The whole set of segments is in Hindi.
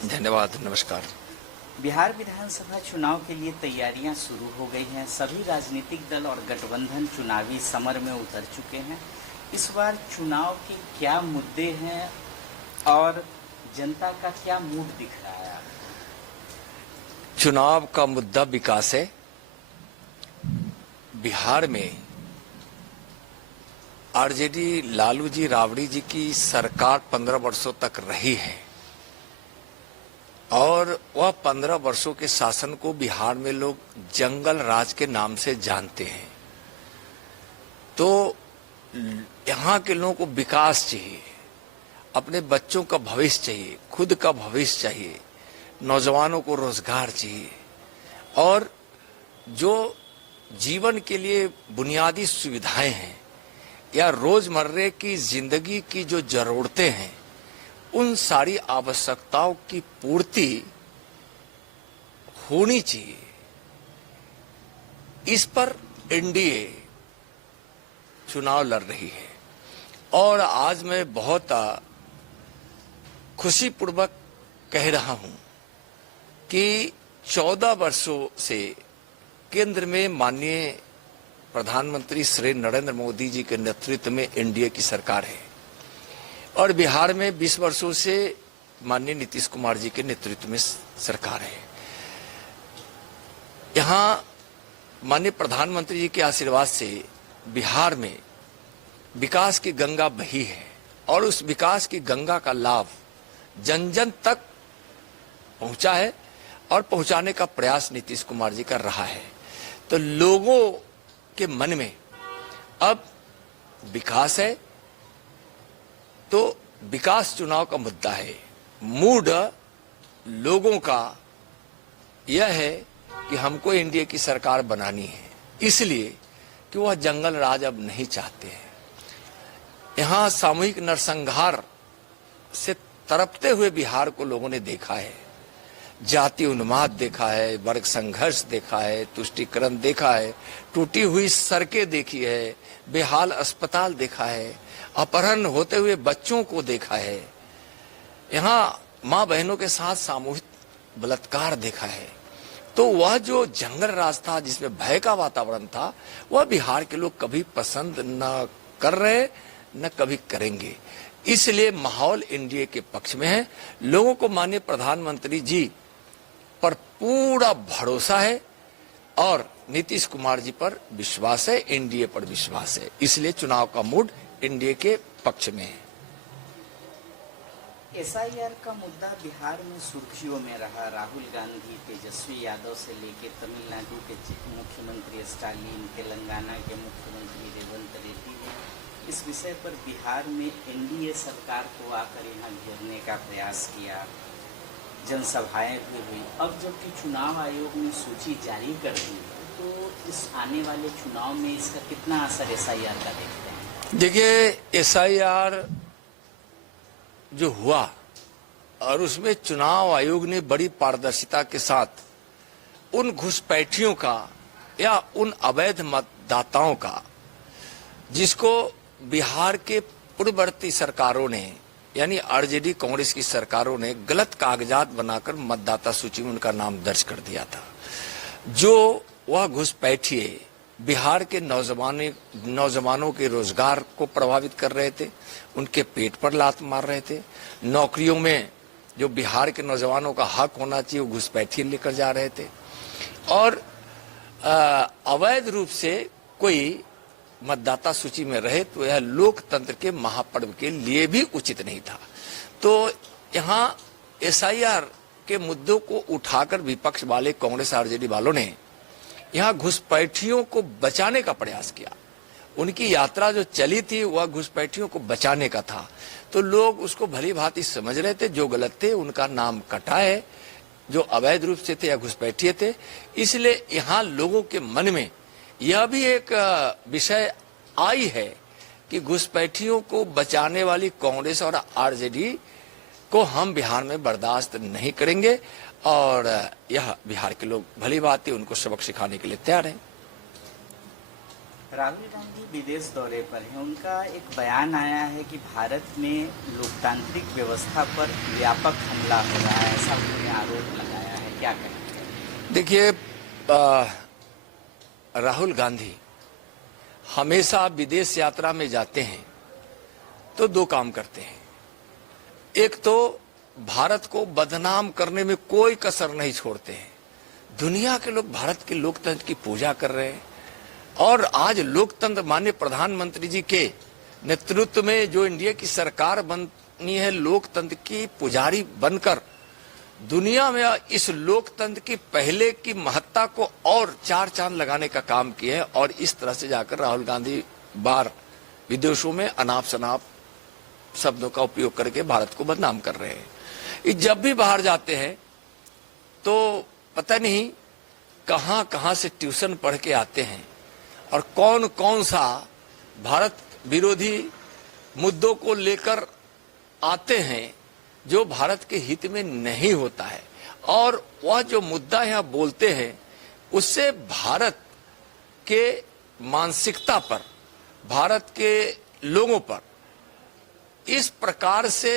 धन्यवाद, नमस्कार। बिहार विधानसभा चुनाव के लिए तैयारियां शुरू हो गई हैं। सभी राजनीतिक दल और गठबंधन चुनावी समर में उतर चुके हैं। इस बार चुनाव के क्या मुद्दे हैं और जनता का क्या मूड दिख रहा है? चुनाव का मुद्दा विकास है। बिहार में आरजेडी लालू जी राबड़ी जी की सरकार 15 वर्षों तक रही है और वह 15 वर्षों के शासन को बिहार में लोग जंगल राज के नाम से जानते हैं। तो यहाँ के लोगों को विकास चाहिए, अपने बच्चों का भविष्य चाहिए, खुद का भविष्य चाहिए, नौजवानों को रोजगार चाहिए और जो जीवन के लिए बुनियादी सुविधाएं हैं या रोजमर्रे की जिंदगी की जो जरूरतें हैं, उन सारी आवश्यकताओं की पूर्ति होनी चाहिए। इस पर एनडीए चुनाव लड़ रही है और आज मैं बहुत खुशीपूर्वक कह रहा हूं कि 14 वर्षों से केंद्र में माननीय प्रधानमंत्री श्री नरेंद्र मोदी जी के नेतृत्व में एनडीए की सरकार है और बिहार में 20 वर्षों से माननीय नीतीश कुमार जी के नेतृत्व में सरकार है। यहां माननीय प्रधानमंत्री जी के आशीर्वाद से बिहार में विकास की गंगा बही है और उस विकास की गंगा का लाभ जन जन तक पहुंचा है और पहुंचाने का प्रयास नीतीश कुमार जी कर रहा है। तो लोगों के मन में अब विकास है, तो विकास चुनाव का मुद्दा है। मूड लोगों का यह है कि हमको एनडीए की सरकार बनानी है, इसलिए कि वह जंगल राज अब नहीं चाहते हैं। यहां सामूहिक नरसंहार से तड़पते हुए बिहार को लोगों ने देखा है, जाति उन्माद देखा है, वर्ग संघर्ष देखा है, तुष्टीकरण देखा है, टूटी हुई सड़कें देखी है, बेहाल अस्पताल देखा है, अपहरण होते हुए बच्चों को देखा है, यहाँ माँ बहनों के साथ सामूहिक बलात्कार देखा है। तो वह जो जंगल राज था जिसमें भय का वातावरण था, वह बिहार के लोग कभी पसंद न कर रहे न कभी करेंगे। इसलिए माहौल एनडीए के पक्ष में है। लोगों को माननीय प्रधानमंत्री जी पर पूरा भरोसा है और नीतीश कुमार जी पर विश्वास है, एनडीए पर विश्वास है। इसलिए चुनाव का मूड एनडीए के पक्ष में है। एसआईआर का मुद्दा बिहार में सुर्खियों में रहा। राहुल गांधी, तेजस्वी यादव से लेकर तमिलनाडु के मुख्यमंत्री स्टालिन, तेलंगाना के मुख्यमंत्री रेवंत रेड्डी ने इस विषय पर बिहार में एनडीए सरकार को आकर यहाँ घेरने का प्रयास किया, जनसभाएं भी हुई। अब जबकि चुनाव आयोग ने सूची जारी कर दी, तो इस आने वाले चुनाव में इसका कितना असर एसआईआर का देखते हैं? देखिए, एसआईआर जो हुआ और उसमें चुनाव आयोग ने बड़ी पारदर्शिता के साथ उन घुसपैठियों का या उन अवैध मतदाताओं का, जिसको बिहार के पूर्ववर्ती सरकारों ने यानी आरजेडी कांग्रेस की सरकारों ने गलत कागजात बनाकर मतदाता सूची में उनका नाम दर्ज कर दिया था, जो वह घुसपैठिए बिहार के नौजवानों के रोजगार को प्रभावित कर रहे थे, उनके पेट पर लात मार रहे थे, नौकरियों में जो बिहार के नौजवानों का हक होना चाहिए वो घुसपैठिए लेकर जा रहे थे और अवैध रूप से कोई मतदाता सूची में रहे तो यह लोकतंत्र के महापर्व के लिए भी उचित नहीं था। तो यहाँ एसआईआर के मुद्दों को उठाकर विपक्ष वाले कांग्रेस आरजेडी वालों ने यहाँ घुसपैठियों को बचाने का प्रयास किया। उनकी यात्रा जो चली थी वह घुसपैठियों को बचाने का था, तो लोग उसको भली भांति समझ रहे थे। जो गलत थे उनका नाम कटा है, जो अवैध रूप से थे या घुसपैठिए थे। इसलिए यहाँ लोगों के मन में यह भी एक विषय आई है कि घुसपैठियों को बचाने वाली कांग्रेस और आरजेडी को हम बिहार में बर्दाश्त नहीं करेंगे और यह बिहार के लोग भली बात है उनको सबक सिखाने के लिए तैयार हैं। राहुल गांधी विदेश दौरे पर हैं। उनका एक बयान आया है कि भारत में लोकतांत्रिक व्यवस्था पर व्यापक हमला हो रहा है, ऐसा उन्होंने आरोप लगाया है। क्या कहेंगे? देखिए, राहुल गांधी हमेशा विदेश यात्रा में जाते हैं तो दो काम करते हैं। एक तो भारत को बदनाम करने में कोई कसर नहीं छोड़ते हैं। दुनिया के लोग भारत के लोकतंत्र की पूजा कर रहे हैं और आज लोकतंत्र माननीय प्रधानमंत्री जी के नेतृत्व में जो इंडिया की सरकार बनी है, लोकतंत्र की पुजारी बनकर दुनिया में इस लोकतंत्र की पहले की महत्ता को और चार चांद लगाने का काम किए हैं। और इस तरह से जाकर राहुल गांधी बार विदेशों में अनाप शनाप शब्दों का उपयोग करके भारत को बदनाम कर रहे हैं। ये जब भी बाहर जाते हैं तो पता नहीं कहां कहां से ट्यूशन पढ़ के आते हैं और कौन कौन सा भारत विरोधी मुद्दों को लेकर आते हैं जो भारत के हित में नहीं होता है। और वह जो मुद्दा यहाँ बोलते हैं उससे भारत के मानसिकता पर, भारत के लोगों पर इस प्रकार से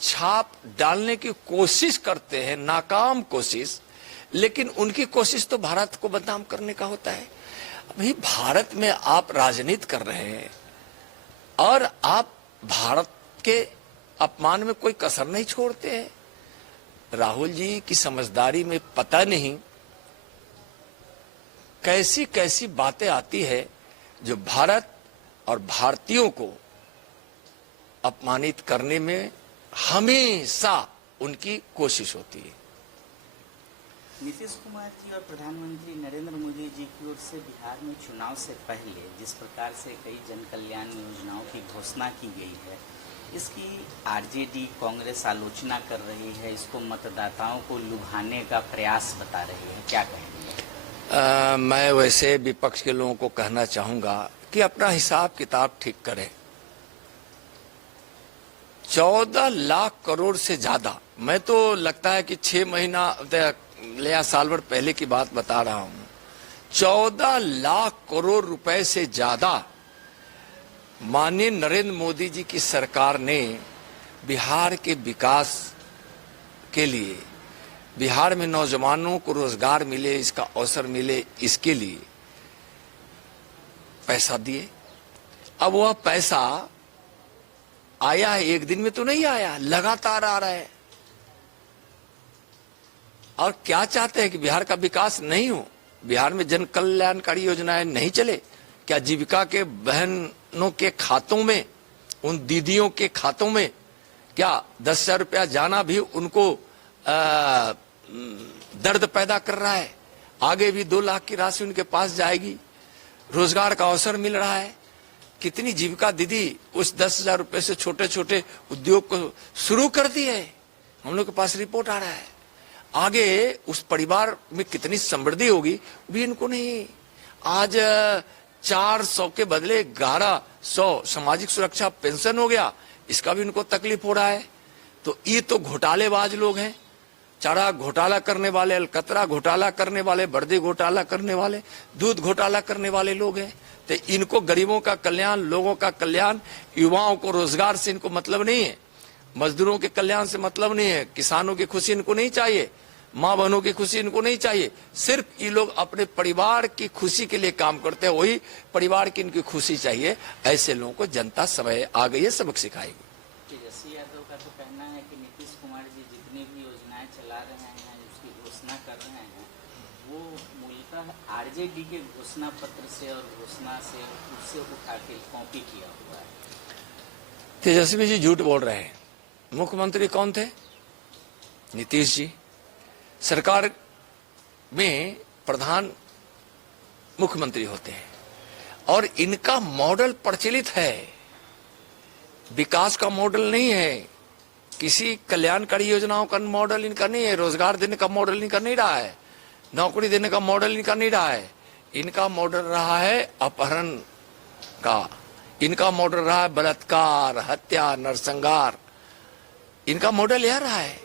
छाप डालने की कोशिश करते हैं, नाकाम कोशिश। लेकिन उनकी कोशिश तो भारत को बदनाम करने का होता है। अभी भारत में आप राजनीति कर रहे हैं और आप भारत के अपमान में कोई कसर नहीं छोड़ते हैं। राहुल जी की समझदारी में पता नहीं कैसी कैसी बातें आती है जो भारत और भारतीयों को अपमानित करने में हमेशा उनकी कोशिश होती है। नीतीश कुमार जी और प्रधानमंत्री नरेंद्र मोदी जी की ओर से बिहार में चुनाव से पहले जिस प्रकार से कई जन कल्याण योजनाओं की घोषणा की गई है, इसकी आरजेडी कांग्रेस आलोचना कर रही है, इसको मतदाताओं को लुभाने का प्रयास बता रही है। क्या कहेंगे? मैं वैसे विपक्ष के लोगों को कहना चाहूंगा कि अपना हिसाब किताब ठीक करें। 14 लाख करोड़ से ज्यादा, मैं तो लगता है कि 6 महीना या साल भर पहले की बात बता रहा हूं, 14 लाख करोड़ रुपए से ज्यादा माननीय नरेंद्र मोदी जी की सरकार ने बिहार के विकास के लिए, बिहार में नौजवानों को रोजगार मिले, इसका अवसर मिले, इसके लिए पैसा दिए। अब वह पैसा आया है, एक दिन में तो नहीं आया, लगातार आ रहा है। और क्या चाहते हैं कि बिहार का विकास नहीं हो, बिहार में जन कल्याणकारी योजनाएं नहीं चले? क्या जीविका के बहनों के खातों में, उन दीदियों के खातों में क्या 10,000 रुपया जाना भी उनको दर्द पैदा कर रहा है? आगे भी 2 लाख की राशि उनके पास जाएगी, रोजगार का अवसर मिल रहा है। कितनी जीविका दीदी उस 10,000 रुपए से छोटे छोटे उद्योग को शुरू कर दिए है, हम लोग के पास रिपोर्ट आ रहा है। आगे उस परिवार में कितनी समृद्धि होगी भी इनको नहीं। आज 400 के बदले 1100 सामाजिक सुरक्षा पेंशन हो गया, इसका भी उनको तकलीफ हो रहा है। तो ये तो घोटालेबाज लोग हैं, चारा घोटाला करने वाले, अलकतरा घोटाला करने वाले, बर्दी घोटाला करने वाले, दूध घोटाला करने वाले लोग हैं। तो इनको गरीबों का कल्याण, लोगों का कल्याण, युवाओं को रोजगार से इनको मतलब नहीं है, मजदूरों के कल्याण से मतलब नहीं है, किसानों की खुशी इनको नहीं चाहिए, माँ बहनों की खुशी इनको नहीं चाहिए। सिर्फ ये लोग अपने परिवार की खुशी के लिए काम करते हैं, वही परिवार की इनकी खुशी चाहिए। ऐसे लोगों को जनता समय आ गई है, सबक सिखाएगी। तेजस्वी यादव का तो कहना है कि नीतीश कुमार जी जितनी भी योजनाएं चला रहे हैं, उसकी घोषणा कर रहे हैं, वो मूलतः आरजेडी के घोषणा पत्र से और घोषणा से उससे उठा के कॉपी किया हुआ है। तेजस्वी जी झूठ बोल रहे हैं। मुख्यमंत्री कौन थे? नीतीश जी। सरकार में प्रधान मुख्यमंत्री होते हैं और इनका मॉडल प्रचलित है, विकास का मॉडल नहीं है, किसी कल्याणकारी योजनाओं का मॉडल इनका नहीं है, रोजगार देने का मॉडल इनका नहीं रहा है, नौकरी देने का मॉडल इनका नहीं रहा है। इनका मॉडल रहा है अपहरण का, इनका मॉडल रहा है बलात्कार, हत्या, नरसंहार, इनका मॉडल यह रहा है।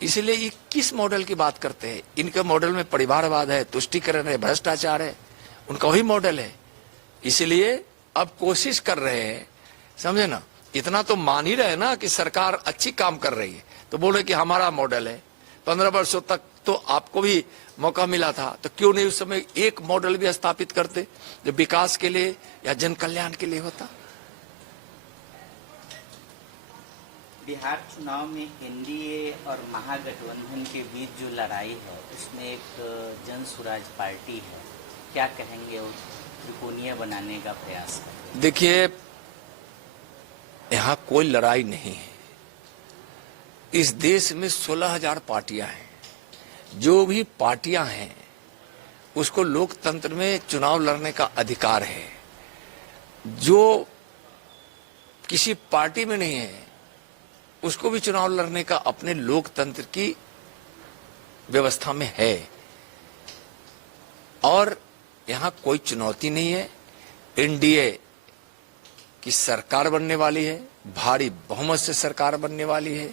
इसलिए ये किस मॉडल की बात करते हैं? इनके मॉडल में परिवारवाद है, तुष्टीकरण है, भ्रष्टाचार है, उनका वही मॉडल है। इसलिए अब कोशिश कर रहे हैं, समझे ना, इतना तो मान ही रहे ना कि सरकार अच्छी काम कर रही है, तो बोले कि हमारा मॉडल है। 15 वर्षों तक तो आपको भी मौका मिला था, तो क्यों नहीं उस समय एक मॉडल भी स्थापित करते जो विकास के लिए या जन कल्याण के लिए होता। बिहार चुनाव में एनडीए और महागठबंधन के बीच जो लड़ाई है उसमें एक जन स्वराज पार्टी है, क्या कहेंगे, वो त्रिकोणीय बनाने का प्रयास कर? देखिए, यहाँ कोई लड़ाई नहीं है। इस देश में 16,000 पार्टियां हैं। जो भी पार्टियां हैं उसको लोकतंत्र में चुनाव लड़ने का अधिकार है। जो किसी पार्टी में नहीं है उसको भी चुनाव लड़ने का अपने लोकतंत्र की व्यवस्था में है। और यहां कोई चुनौती नहीं है। एनडीए की सरकार बनने वाली है, भारी बहुमत से सरकार बनने वाली है।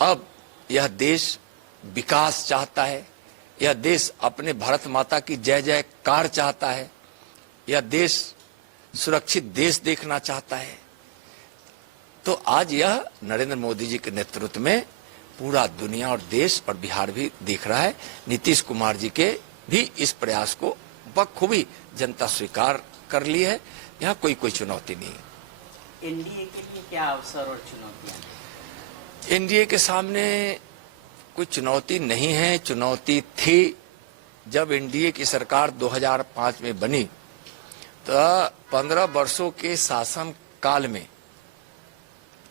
अब यह देश विकास चाहता है, यह देश अपने भारत माता की जय जयकार चाहता है, यह देश सुरक्षित देश देखना चाहता है। तो आज यह नरेंद्र मोदी जी के नेतृत्व में पूरा दुनिया और देश और बिहार भी देख रहा है। नीतीश कुमार जी के भी इस प्रयास को बखूबी जनता स्वीकार कर ली है। यहाँ कोई चुनौती नहीं है। एनडीए के लिए क्या अवसर और चुनौतियां? एनडीए के सामने कोई चुनौती नहीं है। चुनौती थी जब एनडीए की सरकार 2005 में बनी, तो 15 वर्षों के शासन काल में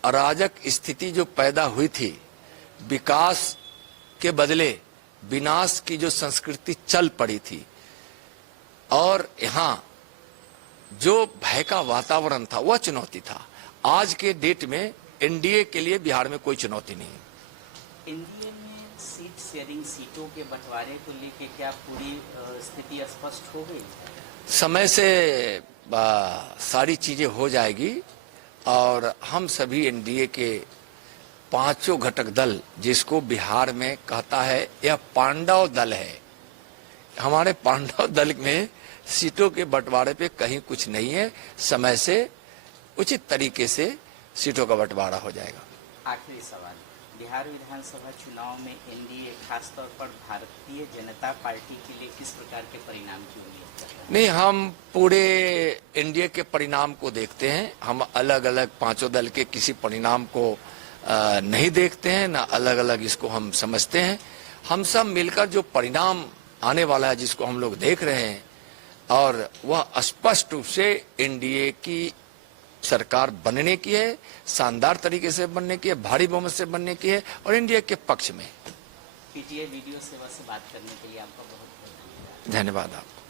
अराजक स्थिति जो पैदा हुई थी, विकास के बदले विनाश की जो संस्कृति चल पड़ी थी, और यहाँ जो भय का वातावरण था वह चुनौती था। आज के डेट में एनडीए के लिए बिहार में कोई चुनौती नहीं है। एनडीए में सीट शेयरिंग, सीटों के बंटवारे को लेकर क्या पूरी स्थिति स्पष्ट हो गई? समय से सारी चीजें हो जाएगी और हम सभी एनडीए के पांचों घटक दल, जिसको बिहार में कहता है यह पांडव दल है, हमारे पांडव दल में सीटों के बंटवारे पे कहीं कुछ नहीं है। समय से उचित तरीके से सीटों का बंटवारा हो जाएगा। आखिरी सवाल, बिहार विधानसभा चुनाव में एनडीए खासतौर पर भारतीय जनता पार्टी के लिए किस प्रकार के परिणाम की उम्मीद करते हैं? नहीं, हम पूरे एनडीए के परिणाम को देखते हैं। हम अलग अलग पांचों दल के किसी परिणाम को नहीं देखते हैं, ना अलग अलग इसको हम समझते हैं। हम सब मिलकर जो परिणाम आने वाला है, जिसको हम लोग देख रहे हैं, और वह स्पष्ट रूप से एनडीए की सरकार बनने की है, शानदार तरीके से बनने की है, भारी बहुमत से बनने की है, और एनडीए के पक्ष में। पीटीआई वीडियो सेवा से बात करने के लिए आपका बहुत बहुत धन्यवाद। आपको